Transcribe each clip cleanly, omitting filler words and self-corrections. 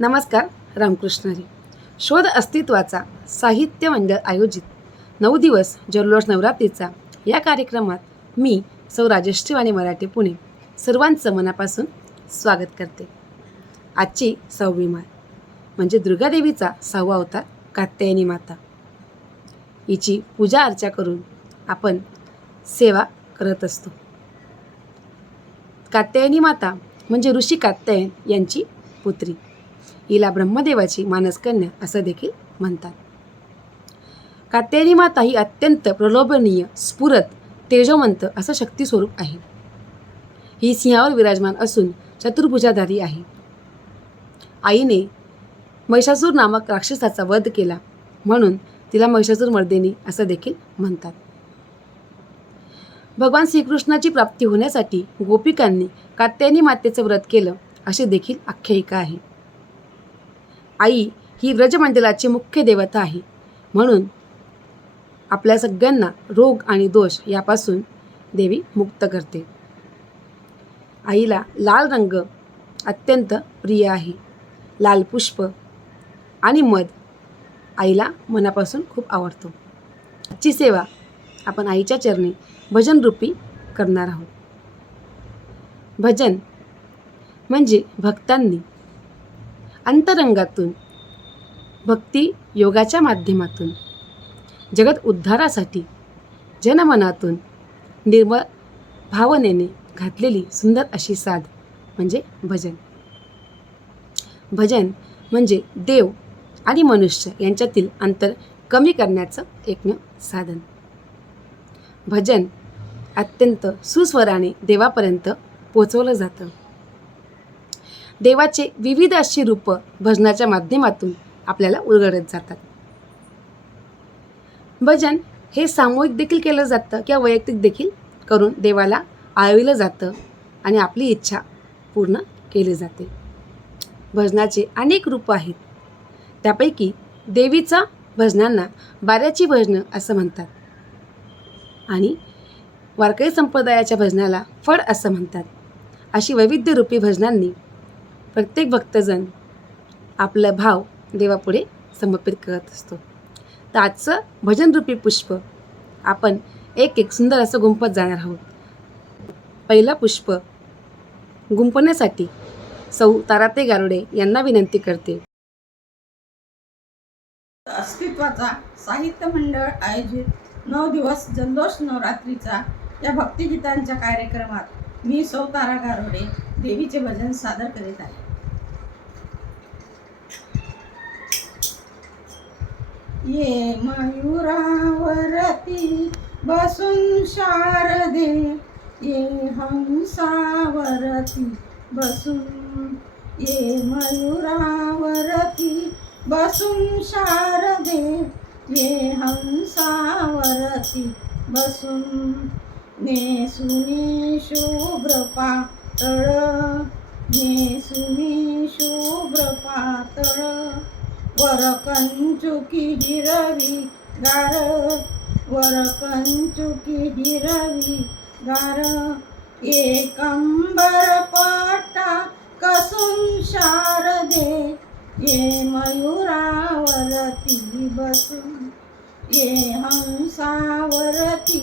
नमस्कार. रामकृष्ण हरी. शोध अस्तित्वाचा साहित्य मंडळ आयोजित 9 दिवस जल्लोष नवरात्रीचा या कार्यक्रमात मी सौ राजश्री वाणी मराठी पुणे सर्वांचं मनापासून स्वागत करते. आजची 6वी माळ म्हणजे दुर्गादेवीचा 6वा अवतार कात्यायनी माता. हिची पूजा अर्चा करून आपण सेवा करत असतो. कात्यायनी माता म्हणजे ऋषी कात्यायन यांची पुत्री. हिला ब्रह्मदेवाची मानसकन्या असं देखील म्हणतात. कात्यायनी माता ही अत्यंत प्रलोभनीय, स्फुरत, तेजोवंत असं शक्ती स्वरूप आहे. ही सिंहावर विराजमान असून चतुर्भुजाधारी आहे. आईने महिषासूर नामक राक्षसाचा वध केला म्हणून तिला महिषासूर मर्दिनी असं देखील म्हणतात. भगवान श्रीकृष्णाची प्राप्ती होण्यासाठी गोपिकांनी कात्यायनी मातेचं व्रत केलं अशी देखील आख्यायिका आहे. आई ही व्रजमंडलाची मुख्य देवता आहे म्हणून आपल्या सगळ्यांना रोग आणि दोष यापासून देवी मुक्त करते. आईला लाल रंग अत्यंत प्रिय आहे. लाल पुष्प आणि मध आईला मनापासून खूप आवडतो. आजची सेवा आपण आईच्या चरणी भजन रूपी करणार आहोत. भजन म्हणजे भक्तांनी अंतरंगातून भक्ती योगाच्या माध्यमातून जगत उद्धारासाठी जनमनातून निर्मळ भावनेने घातलेली सुंदर अशी साध म्हणजे भजन. भजन म्हणजे देव आणि मनुष्य यांच्यातील अंतर कमी करण्याचं एकमेव साधन. भजन अत्यंत सुस्वराने देवापर्यंत पोचवलं जातं. देवाचे विविध अशी रूपं भजनाच्या माध्यमातून आपल्याला उलगडत जातात. भजन हे सामूहिक देखील केलं जातं किंवा वैयक्तिक देखील करून देवाला आळविलं जातं आणि आपली इच्छा पूर्ण केली जाते. भजनाचे अनेक रूपं आहेत. त्यापैकी देवीचा भजनांना बाऱ्याची भजनं असं म्हणतात आणि वारकरी संप्रदायाच्या भजनाला फड असं म्हणतात. अशी वैविध्यरूपी भजनांनी प्रत्येक भक्तजन आपला भाव देवापुढे समर्पित करत असतो. तर आजचं भजनरूपी पुष्प आपण एक एक सुंदर असं गुंफत जाणार आहोत. पहिलं पुष्प गुंफण्यासाठी सौ ताराताई गारुडे यांना विनंती करते. अस्तित्वाचा साहित्य मंडळ आयोजित 9 दिवस जल्लोष नवरात्रीचा या भक्तिगीतांच्या कार्यक्रमात मी सौ तारा गारुडे देवीचे भजन सादर करीत आहे. ये मयूरावरती बसून शारदे, ये हंसावरती बसून, ये मयूरावरती बसून शारदे, ये हंसावरती बसून, नेसुनी शुभ्र पातळ, नेसुनी शुभ्र पातळ, वर कंचुकी हिरवी गार, वर कंचुकी हिरवी गार, एकांबर पट्टा कसून शारदे, ये मयूरावरती बसून, ये हंसावरती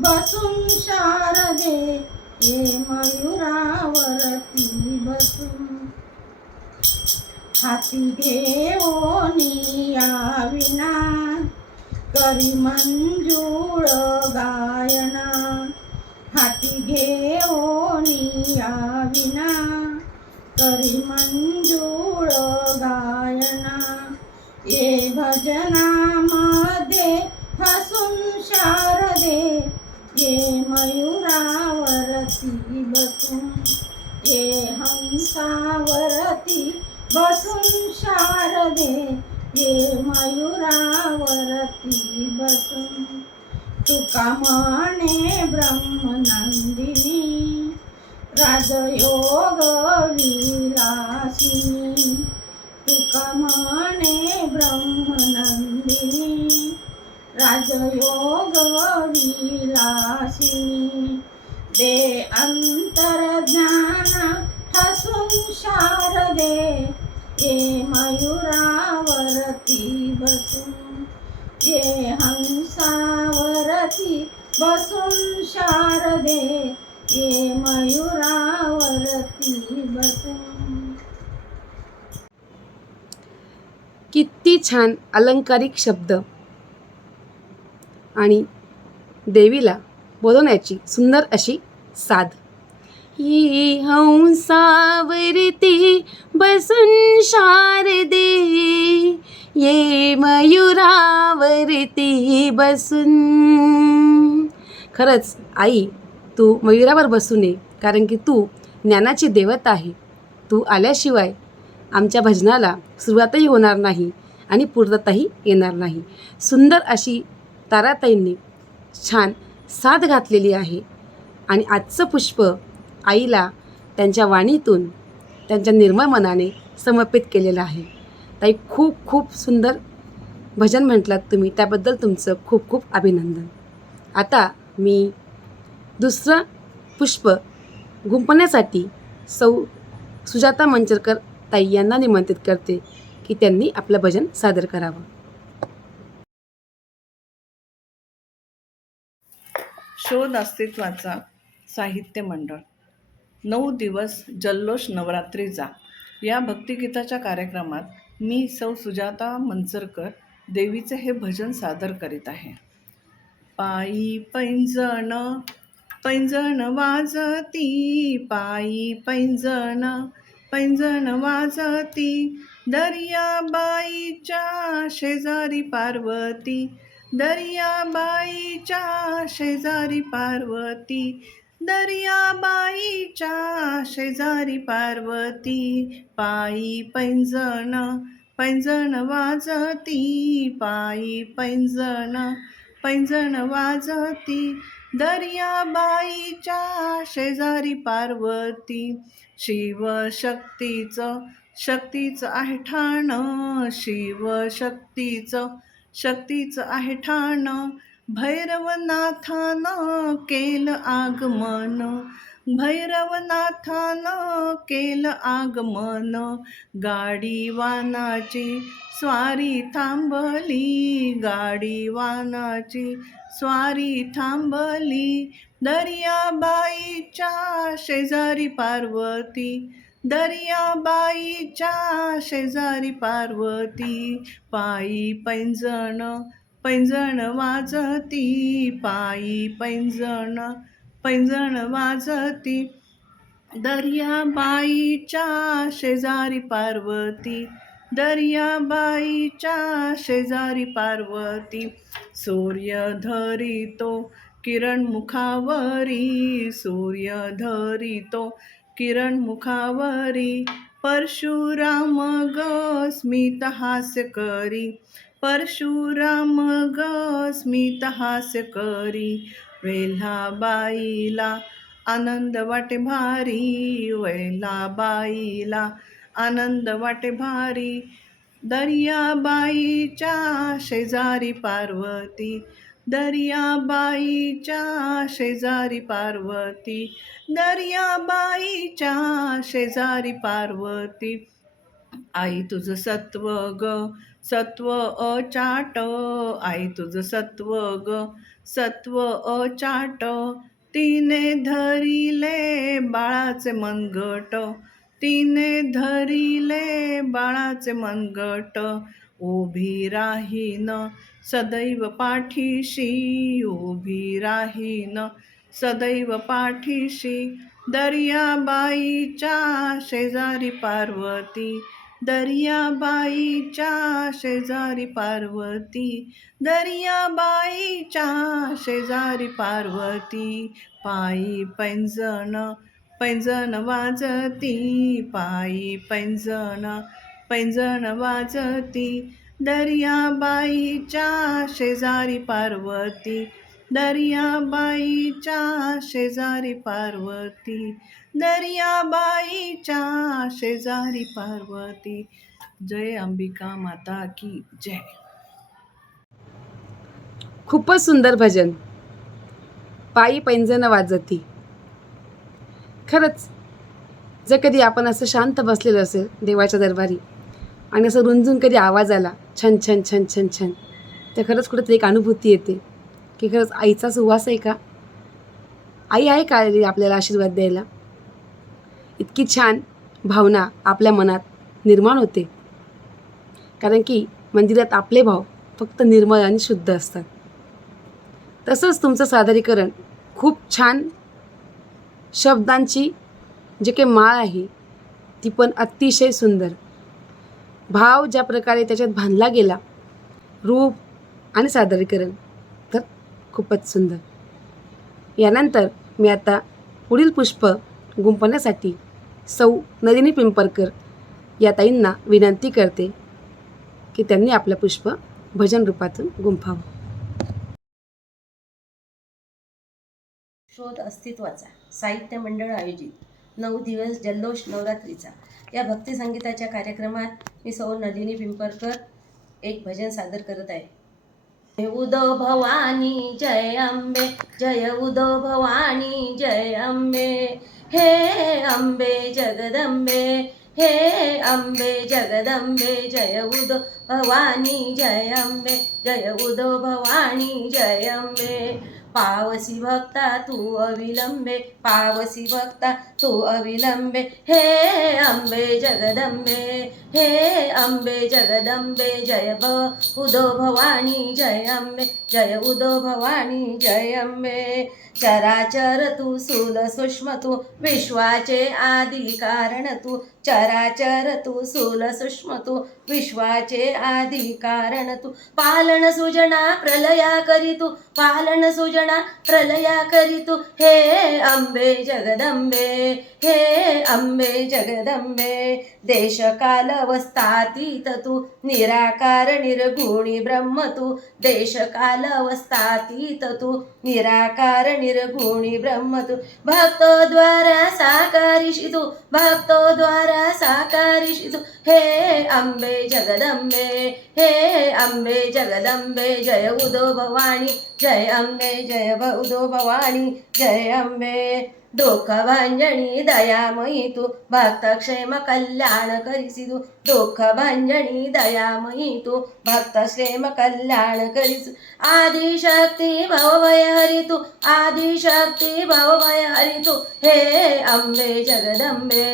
बसून शारदे, ये मयूरावरती बसून, हाती घेऊनी याविना करी मंजूळ गायना, हाती घेऊनी याविना करी मंजूळ गायना, ये भजनामध्ये हसून शारदे, ये मयूरावरती बसून, ये हंसावरती बसून शारदे, ये मयूरावरती बसून, तुका म्हणे ब्रह्मनंदिनी, राजयोग विलासिनी, तुका म्हणे ब्रह्मनंदिनी, राजयोग विलासिनी, दे अंतर्ज्ञान हसून शारदे, ये मयुरावरती बसून, ये हंसावरती बसून शारदे, ये मयुरावरती बसून. किती छान अलंकारिक शब्द आणि देवीला बोलवण्याची सुंदर अशी साध. ये हंसावरती बसून शारदे, ये मयुरावरती बसून. खरंच आई, तू मयुरावर बसू नये, कारण की तू ज्ञानाची देवता आहे. तू आल्याशिवाय आमच्या भजनाला सुरुवातही होणार नाही आणि पूर्तताही येणार नाही. सुंदर अशी ताराताईंनी छान साथ घातलेली आहे आणि आजचं पुष्प आईला त्यांच्या वाणीतून त्यांच्या निर्मळ मनाने समर्पित केलेलं आहे. ताई, खूप खूप सुंदर भजन म्हटलात तुम्ही, त्याबद्दल तुमचं खूप खूप अभिनंदन. आता मी दुसरं पुष्प गुंफण्यासाठी सौ सुजाता मंचरकर ताई यांना निमंत्रित करते की त्यांनी आपलं भजन सादर करावं. शोध अस्तित्वाचा साहित्य मंडळ 9 दिवस जल्लोष नवरात्रीचा या भक्तिगीताच्या कार्यक्रमात मी सौ सुजाता मंचरकर देवीचे हे भजन सादर करीत आहे. पायी पैंजण पैंजण वाजती, पायी पैंजण पैंजण वाजती, दर्याबाईच्या शेजारी पार्वती, दर्याबाईच्या शेजारी पार्वती, दर्याबाईच्या शेजारी पार्वती. पायी पैंजण पैंजण वाजती, पायी पैंजण पैंजण वाजती, दर्याबाईच्या शेजारी पार्वती. शिवशक्तीचं शक्तीचं आहे ठाण, शिवशक्तीचं शक्तीचं आहे ठाण, भैरवनाथानं केलं आगमन, भैरवनाथानं केलं आगमन. गाडीवानाची स्वारी थांबली, गाडीवानाची स्वारी थांबली, दर्याबाईच्या शेजारी पार्वती, दर्याबाईच्या शेजारी पार्वती. पायी पैंजण पैंजण वाजती, पायी पैंजण पैंजण वाजती, दर्याबाईच्या शेजारी पार्वती, दर्याबाईच्या शेजारी पार्वती. सूर्य धरितो किरण मुखावरी, सूर्य धरितो किरण मुखावरी, परशुराम ग स्मित हास्य करी, परशुराम ग स्मित हास्य करी. वेल्हाबाईला आनंद वाटे भारी, वेल्हाबाईला आनंद वाटे भारी, दर्याबाईच्या शेजारी पार्वती, दर्याबाईच्या शेजारी पार्वती, दर्याबाईच्या शेजारी पार्वती. आई तुझं सत्व ग सत्व अचाट, आई तुझं सत्व ग सत्व अचाट, तिने धरिले बाळाचे मनगट, तिने धरिले बाळाचे मनगट. उभी राहीन सदैव पाठीशी, उभी राहीन सदैव पाठीशी, दर्याबाईच्या शेजारी पार्वती, दर्याबाईच्या शेजारी पार्वती, दर्याबाईच्या शेजारी पार्वती. पायी पैंजण पैंजण वाजती, पायी पैंजण पैंजण वाजती, दर्याबाईच्या शेजारी पार्वती, दर्याबाईच्या शेजारी पार्वती, दर्याबाईच्या शेजारी पार्वती. जय अंबिका माता की जय. खूपच सुंदर भजन. पायी पैंजण वाजती. खरंच जर कधी आपण असं शांत बसलेलं असेल देवाच्या दरबारी आणि असं रुंजून कधी आवाज आला छन छन छन छन छन, तर खरंच कुठेतरी एक अनुभूती येते की खरंच आईचा सुवास आहे का, आई आहे का आपल्याला आशीर्वाद द्यायला. इतकी छान भावना आपल्या मनात निर्माण होते, कारण की मंदिरात आपले भाव फक्त निर्मळ आणि शुद्ध असतात. तसंच तुमचं सादरीकरण खूप छान शब्दांची जे काही माळ आहे ती पण अतिशय सुंदर. भाव ज्या प्रकारे त्याच्यात बांधला गेला, रूप आणि सादरीकरण तर खूपच सुंदर. यानंतर मी आता पुढील पुष्प गुंफण्यासाठी सौ नलिनी पिंपरकर या ताईंना विनंती करते की त्यांनी आपलं पुष्प भजन रूपातून गुंफावं. शोध अस्तित्वाचा साहित्य मंडळ आयोजित 9 दिवस जल्लोष नवरात्रीचा या भक्ती संगीताच्या कार्यक्रमात मी सौ नलिनी पिंपरकर एक भजन सादर करत आहे. जय उदो भवानी जय अंबे, जय उदो भवानी जय अंबे, हे अंबे जगदंबे, हे अंबे जगदंबे, जय उदो भवानी जय अंबे, जय उदो भवानी जय अंबे. पावसी भक्ता तू अविलंबे, पावसी भक्ता तू अविलंबे, हे अंबे जगदंबे, हे अंबे जगदंबे, जय उदो भवानी जय अंबे, जय उदो भवानी जय अंबे. चराचर तू स्थूल सूक्ष्म तू विश्वाचे आदी कारण तू, चराचर तू स्थूल सूक्ष्म तू विश्वाचे आदी कारण तू. पालन सुजना प्रलया करी तू, पालन सुजना प्रलया करी तू, हे अंबे जगदंबे, हे अंबे जगदंबे. देश काल अवस्थातीत तू निराकार निर्गुणी ब्रह्म तू, देश काल अवस्थातीत तू निराकार निर्गुणी ब्रह्म तू. भक्तो द्वारा साकारिषि तू, भक्तो द्वारा साकारिषि तू, हे अंबे जगदंबे, हे अंबे जगदंबे, जय उदो भवानी जय अंबे, जय उदो भवानी जय अंबे. दुःख भंजनी दयामयी तू भक्तक्षेम कल्याण करिसी तू, दुःख भंजनी दयामयी तू भक्तक्षेम कल्याण करिसी. आदिशक्ती भवभय हरि तू, आदिशक्ती भवभय हरि तू, हे अंबे जगदंबे,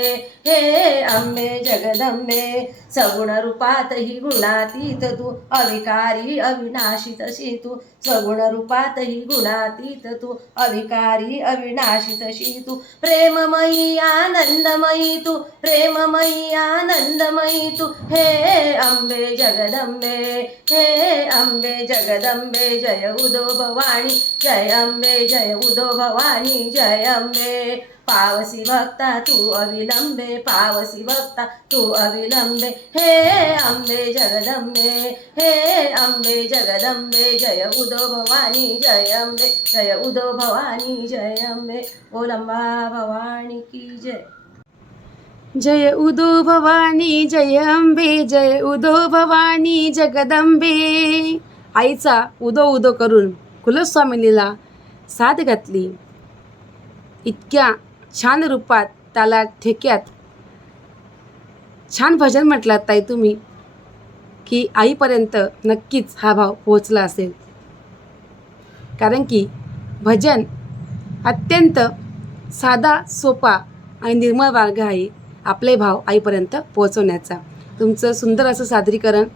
हे अंबे जगदंबे. सगुण रूपात ही गुणातीत तू अविकारी अविनाशी तशी तू, सगुण रूपात ही गुणातीत तू अविकारी अविनाशी तशी तू. प्रेममयी आनंदमयी तू, प्रेममयी आनंदमयी तू, हे अंबे जगदंबे, हे अंबे जगदंबे, जय उदो भवानी जय अंबे, जय उदो भवानी जय अंबे. पावसी भक्ता तू अविलंबे, पावसी भक्ता तू अविलंबे, हे अंबे जगदंबे, हे अंबे जगदंबे, जय उदो भवानी जय अंबे, जय उदो भवानी जय अंबे. बोल अंबा भवानी की जय. जय उदो भवानी जय अंबे, जय उदो भवानी जगदंबे. आईचा उदो उदो करून कुलस्वामिनीला साथ घातली. इतक्या छान रूपात त्याला ठेक्यात छान भजन म्हटलात ताई तुम्ही, की आईपर्यंत नक्कीच हा भाव पोहोचला असेल. कारण की भजन अत्यंत साधा सोपा आणि निर्मळ मार्ग आहे आपले भाव आईपर्यंत पोहोचवण्याचा. तुमचं सुंदर असं सादरीकरण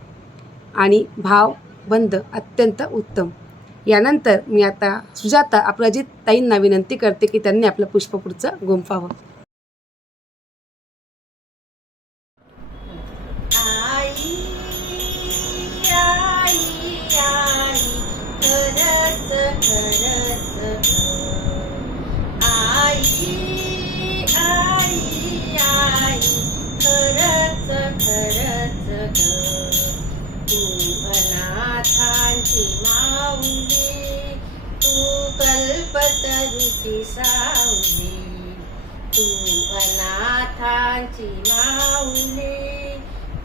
आणि भावबंध अत्यंत उत्तम. यानंतर मी आता सुजाता अपराजित ताईंना विनंती करते की त्यांनी आपलं पुष्प पुढचं गुंफावं. आई आई आई खरंच खरंच आई आई आई खरंच खरंच तू अनाथांची माऊली, तू कल्पतरूची सावली, तू अनाथांची माऊली,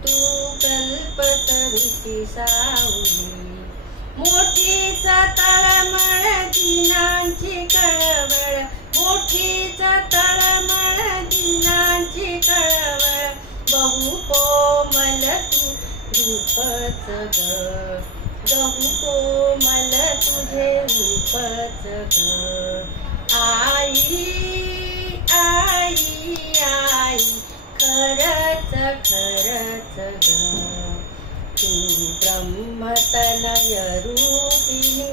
तू कल्पतरूची सावली. मोठीच तळमळ दिनांची कळवळ, मोठीच तळमळ दिनांची कळवळ, बहु कोमल तू रूपच ग, गहू कोमल तुझे रूपच ग. आई आई आई खरच खरच ग, तू ब्रह्मतनय रूपिणी,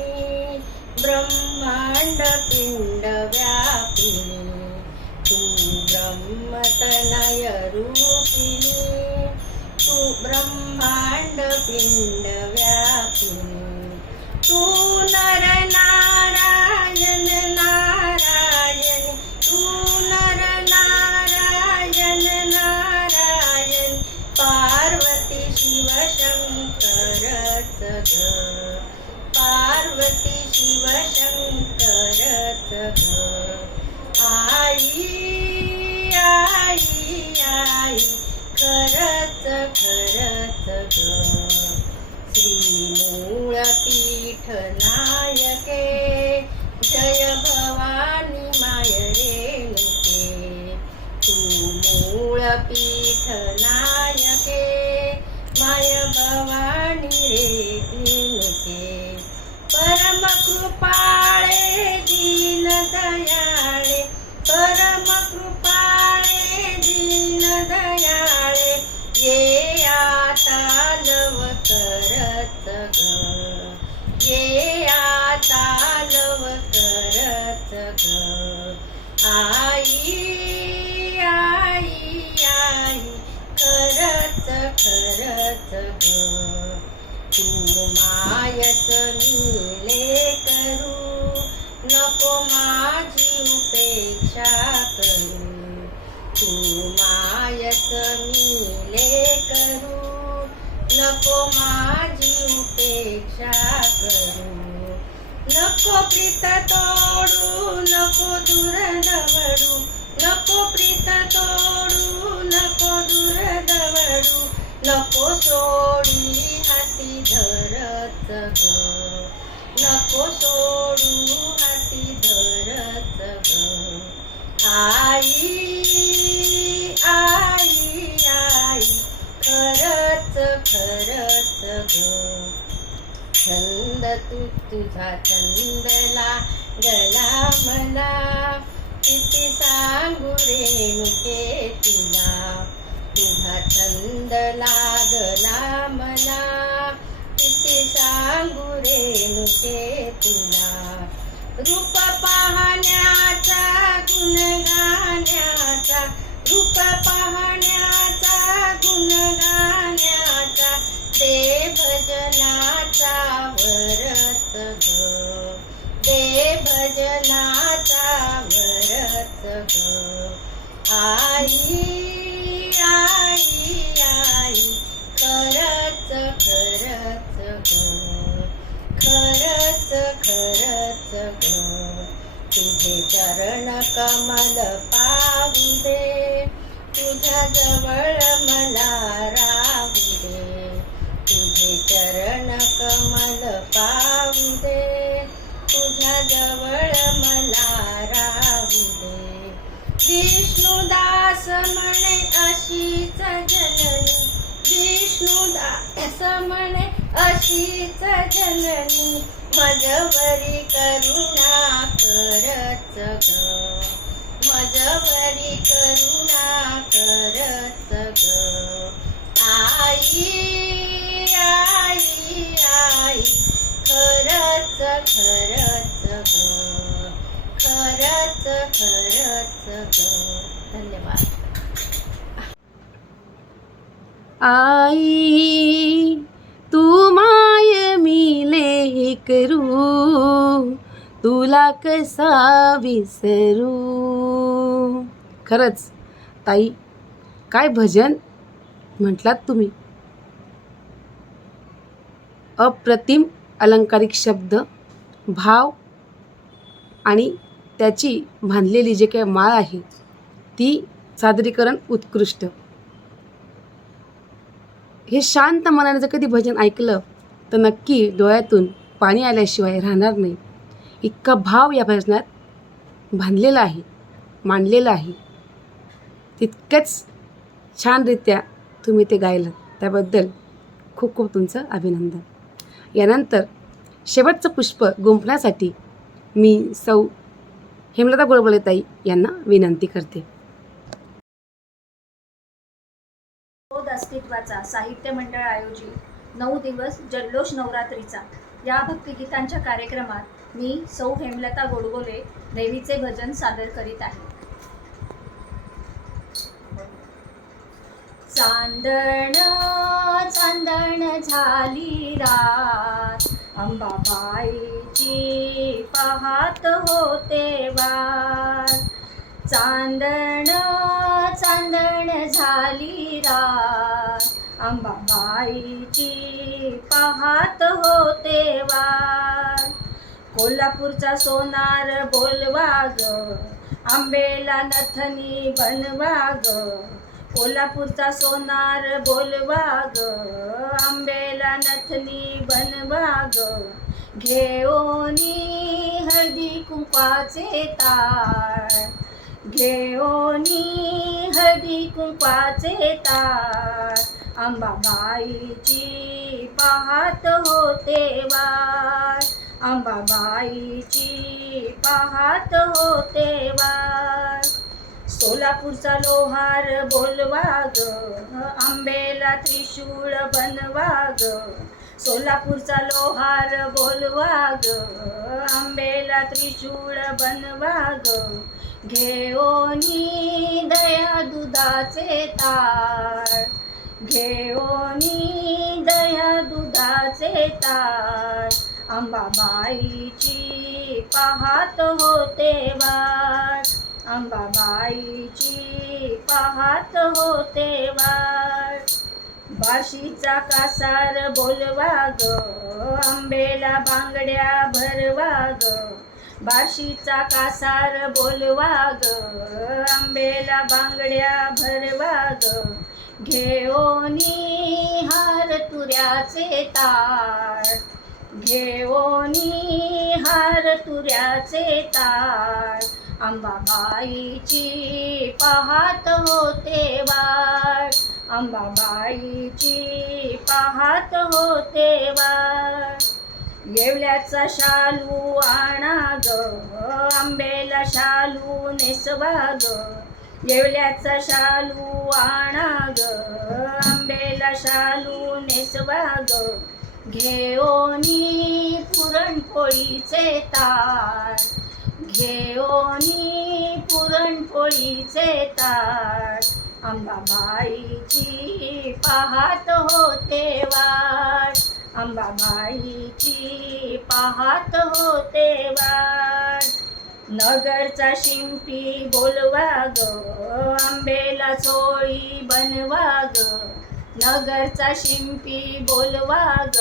ब्रह्मांड पिंड व्यापिनी. तू ब्रह्मतनय रूपिणी, तू ब्रह्मांड पिंड व्यापिनी. तू नर नारायण नारायण, तू नर नारायण नारायण, पार्वती शिव शंकरच ग, पार्वती शिव शंकरच ग. आई आई आई खरच खरच ग, श्री मूळपीठ नायके, जय भवानी माय रेणुके. तू मूळपीठ नायके, माय भवानी रेणुके. परम कृपाळे दीन दयाळे, परम कृपाळे दीन दयाळे, ये आता लव करत ग, ये आता लव करत ग. आई आई आई खरच खरच ग, तू मायच मिले करू, नको माझी उपेक्षा करू. तू मायच मिले करू, नको माझी उपेक्षा करू. नको प्रीत तोडू, नको दूर दवडू, नको प्रीत तोडू, नको दूर दवडू. नको सोडी हाती धरत ग, नको सोडू हाती धरत ग. आई आई आई खरच खरच ग, छंद तू तुझा छंदला गला मला, किती सांगू रेणुके तुला. तुझा छंद लागला मला, किती सांगू रेणुके तुला. रूप पाहण्याचा गुण गाण्याचा, रूप पाहण्याचा गुण गाण्याचा, दे भजनाचा वरच ग, दे भजनाचा वरच ग. आई आई आई खरच खरच ग, खरच खरच ग. तुझे चरण कमल पाहू दे, तुझ्या जवळ मला राहू दे. तुझे चरण कमल पाहू दे, तुझ्या जवळ मला राहू दे. विष्णुदास म्हणे अशीच जननी, विष्णुदास म्हणे अशीच जननी, मजवरी करुणा करच ग, मजवरी करुणा करच ग. आई आई आई खरच खरच ग, खरच खरच ग. धन्यवाद. आई तू माय मिले करू, तुला कसा विसरू. खरंच ताई, काय भजन म्हटलात तुम्ही. अप्रतिम अलंकारिक शब्द, भाव आणि त्याची बांधलेली जे काही माळ आहे ती सादरीकरण उत्कृष्ट. हे शांत मनाने जर कधी भजन ऐकलं तर नक्की डोळ्यातून पाणी आल्याशिवाय राहणार नाही. इतका भाव या भजनात बांधलेला आहे, मांडलेला आहे. तितकंच छानरित्या तुम्ही ते गायलं, त्याबद्दल खूप खूप तुमचं अभिनंदन. यानंतर शेवटचं पुष्प गुंफण्यासाठी मी सौ हेमलता गोडबोलेताई यांना विनंती करते. शोध अस्तित्वाचा साहित्य मंडळ आयोजित 9 दिवस जल्लोष नवरात्रीचा या भक्तिगीतांच्या कार्यक्रमात मी सौ हेमलता गोडबोले देवीचे भजन सादर करीत आहे. चांदण चांदण झाली रात, अंबाबाईची पाहत होते वाट. चांदण चांदण झाली रात, अंबाबाईची पाहत होते वाट. कोल्हापूरचा सोनार बोलवा ग, आंबेला नथनी बनवा ग. कोल्हापूरचा सोनार बोलवा ग, आंबेला नथनी बनवा ग. घेओनी हळदी कुंकवाचे ताट, घेओनी हळदी कुंकवाचे ताट. अंबाबाईची पाहत होते वाट, अंबाबाईची पाहत होते वाट. सोलापूरचा लोहार बोलवा ग, आंबेला त्रिशूळ बनवा ग. सोलापूरचा लोहार बोलवा ग, आंबेला त्रिशूळ बनवा ग. घेओनी दया दुधाचे ताट, घेओनी दया दुधाचे ताट. अंबाबाईची पाहत होते वाट, अंबाबाईची पाहत होते वाट. बार्शीचा कासार बोलवा ग, आंबेला बांगड्या भरवा ग. बार्शीचा कासार बोलवा ग, आंबेला बांगड्या भरवा ग. घेओनी हार तुऱ्याचे ताट, घेओनी हार तुऱ्याचे ताट. अंबाबाईची पाहत होते वाट, अंबाबाईची पाहत होते वाट. येवल्याचा शालू आणा ग, आंबेला शालू नेसवा ग. येवल्याचा शालू आणा ग, आंबेला शालू नेसवा ग. घेओनी पुरणपोळीचे ताट, घेओनी पुरणपोळीचे ताट. अंबाबाईची पाहत होते वाट, अंबाबाईची पाहत होते वाट. नगरचा शिंपी बोलवा ग, आंबेला चोळी बनवा ग. नगरचा शिंपी बोलवा ग,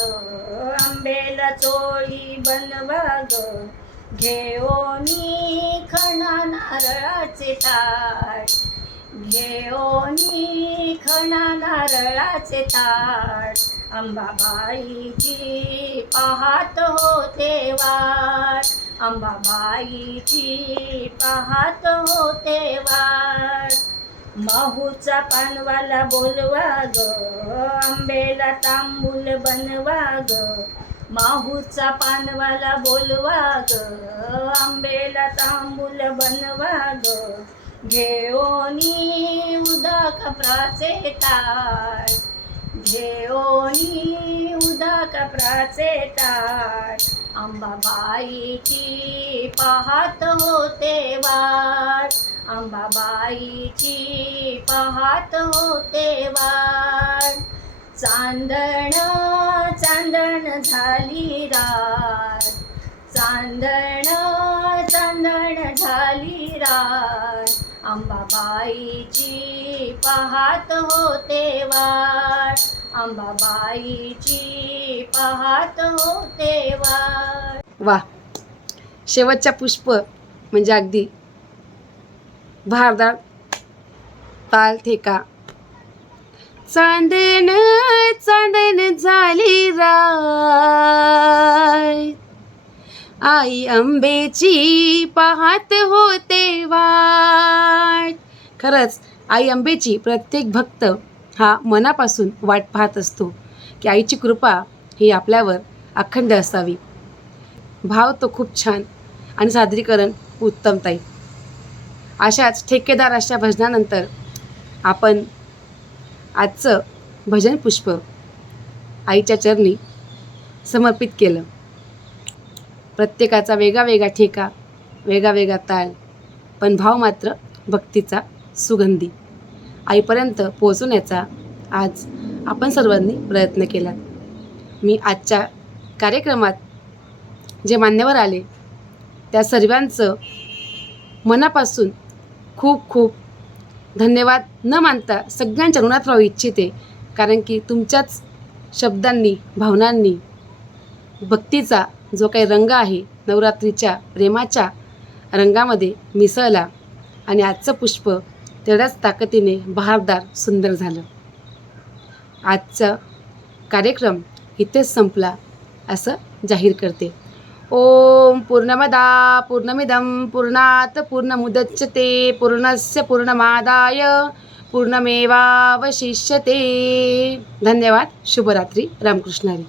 आंबेला चोळी बनवा ग. घेओनी खणा नारळाचे ताट, घेओनी खणा नारळाचे ताट. अंबाबाईची पाहत होते वाट, अंबाबाईची पाहत होते वाट. माहूरचा पानवाला बोलवा ग, आंबेला तांबूल बनवा ग. माहूरचा पानवाला बोलवा ग, आंबेला तांबूल बनवा ग. घेओनी उदा कपराचे ताट, घेओनी उदा कपराचे ताट. अंबाबाईची पाहत होते वाट, अंबाबाईची पाहत होते वाट. चांदण चांदण झाली रात, चांदण चांदण झाली रात. अंबाबाईची पाहत होते वाट, अंबाबाईची पाहत होते वाट. वा, शेवटच्या पुष्प म्हणजे अगदी भारदार ताल ठेका. चांदण चांदण झाली रात, आई अंबेची पाहत होते वाट. खरंच आई अंबेची प्रत्येक भक्त हा मनापासून वाट पाहत असतो. की आईची कृपा ही आपल्यावर अखंड असावी. भाव तो खूप छान आणि सादरीकरण उत्तम ताई. अशाच ठेकेदार अशा भजनानंतर आपण आजचं भजन पुष्प आईच्या चरणी समर्पित केलं. प्रत्येकाचा वेगळा वेगळा ठेका, वेगळा वेगळा ताल, पण भाव मात्र भक्तीचा सुगंधी आईपर्यंत पोहोचवण्याचा आज आपण सर्वांनी प्रयत्न केला. मी आजच्या कार्यक्रमात जे मान्यवर आले त्या सर्वांचं मनापासून खूप खूप धन्यवाद न मानता सगळ्यांच्या ऋणात राहू इच्छिते. कारण की तुमच्याच शब्दांनी, भावनांनी भक्तीचा जो काही रंग आहे नवरात्रीच्या प्रेमाच्या रंगामध्ये मिसळला आणि आजचं पुष्प तेवढ्याच ताकदीने बहारदार सुंदर झालं. आजचा कार्यक्रम इथेच संपला असं जाहीर करते. ओम पूर्णमदा पूर्णमिदं पूर्णात पूर्णमुदच्यते पूर्णस्य पूर्णमादाय पूर्णमेवावशिष्यते. धन्यवाद. शुभरात्री. रामकृष्ण हरी.